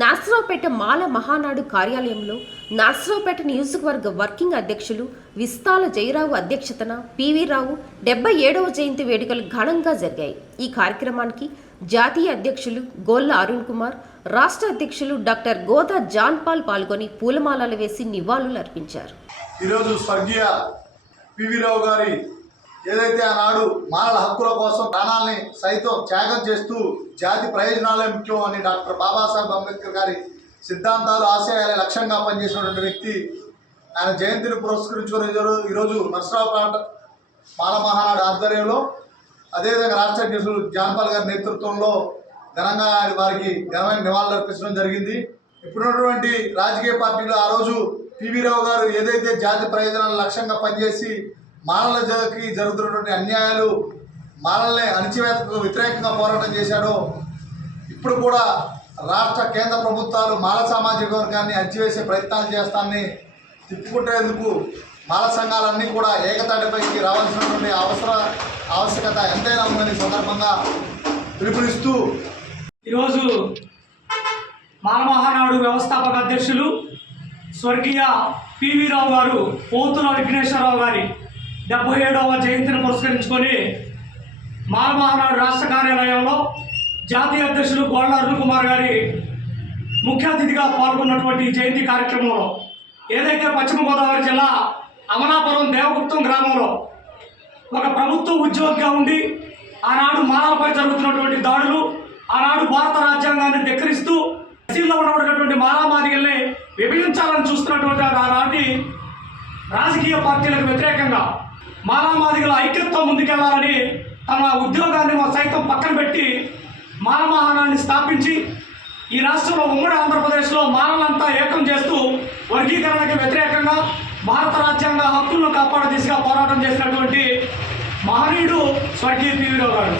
నర్సరావుపేట మాల మహానాడు కార్యాలయంలో నర్సరావుపేట నియోజకవర్గ వర్కింగ్ అధ్యక్షులు విస్తాల జయరావు అధ్యక్షతన పివి రావు 77వ జయంతి వేడుకలు ఘనంగా జరిగాయి. ఈ కార్యక్రమానికి జాతీయ అధ్యక్షులు గోల్ల అరుణ్ కుమార్, రాష్ట్ర అధ్యక్షులు డాక్టర్ గోదా జాన్ పాల్ పాల్గొని పూలమాలలు వేసి నివాళులు అర్పించారు. ఈరోజు స్వర్గీయ పివి రావు గారి ఏదైతే ఆనాడు మానవ హక్కుల కోసం ప్రాణాలని సైతం త్యాగం చేస్తూ జాతి ప్రయోజనాలే ముఖ్యం అని డాక్టర్ బాబాసాహెబ్ అంబేద్కర్ గారి సిద్ధాంతాలు ఆశయాలే లక్ష్యంగా పనిచేసినటువంటి వ్యక్తి. ఆయన జయంతిని పురస్కరించుకుని ఈరోజు నర్సరావుపేట మాల మహానాడు ఆధ్వర్యంలో అదేవిధంగా రాష్ట్ర అధ్యక్షులు జాన్పాల్ గారి నేతృత్వంలో ఘనంగా వారికి ఘనమైన నివాళులు అర్పించడం జరిగింది. ఇప్పుడున్నటువంటి రాజకీయ పార్టీలు ఆ రోజు పివి రావు గారు ఏదైతే జాతి ప్రయోజనాల లక్ష్యంగా పనిచేసి మాలలకి జరుగుతున్నటువంటి అన్యాయాలు, మాలల్ని అణచివేతకు వ్యతిరేకంగా పోరాటం చేశాడో, ఇప్పుడు కూడా రాష్ట్ర కేంద్ర ప్రభుత్వాలు మాల సామాజిక వర్గాన్ని అణచివేసే ప్రయత్నాలు చేస్తానని తిప్పుకుంటేందుకు మాల సంఘాలన్నీ కూడా ఏకతాటిపైకి రావాల్సినటువంటి ఆవశ్యకత ఎంతైనా ఉందని సందర్భంగా పిలుపునిస్తూ ఈరోజు మాల మహానాడు వ్యవస్థాపక అధ్యక్షులు స్వర్గీయ పివి రావు గారు పోతుల విఘ్నేశ్వరరావు గారి 77వ జయంతిని పురస్కరించుకొని మాల మహానాడు రాష్ట్ర కార్యాలయంలో జాతీయ అధ్యక్షులు గోళ్ళ అరుణ్ కుమార్ గారి ముఖ్య అతిథిగా పాల్గొన్నటువంటి జయంతి కార్యక్రమంలో ఏదైతే పశ్చిమ గోదావరి జిల్లా అమలాపురం దేవగుప్తం గ్రామంలో ఒక ప్రభుత్వ ఉద్యోగిగా ఉండి ఆనాడు మాలలపై జరుగుతున్నటువంటి దాడులు, ఆనాడు భారత రాజ్యాంగాన్ని ధిక్కరిస్తూ ఎస్సీల్లో ఉండబడినటువంటి మాలామాదిగల్ని విభజించాలని చూస్తున్నటువంటి ఆనాటి రాజకీయ పార్టీలకు వ్యతిరేకంగా మాలామాదిగల ఐక్యతతో ముందుకెళ్లాలని తమ ఉద్యోగాన్ని సైతం పక్కన పెట్టి మాల మహానాన్ని స్థాపించి ఈ రాష్ట్రంలో ఉమ్మడి ఆంధ్రప్రదేశ్లో మాలలంతా ఏకం చేస్తూ వర్గీకరణకు వ్యతిరేకంగా భారత రాజ్యాంగ హక్కులను కాపాడే దిశగా పోరాటం చేసినటువంటి మహనీయుడు స్వర్గీయ పివి రావు గారు.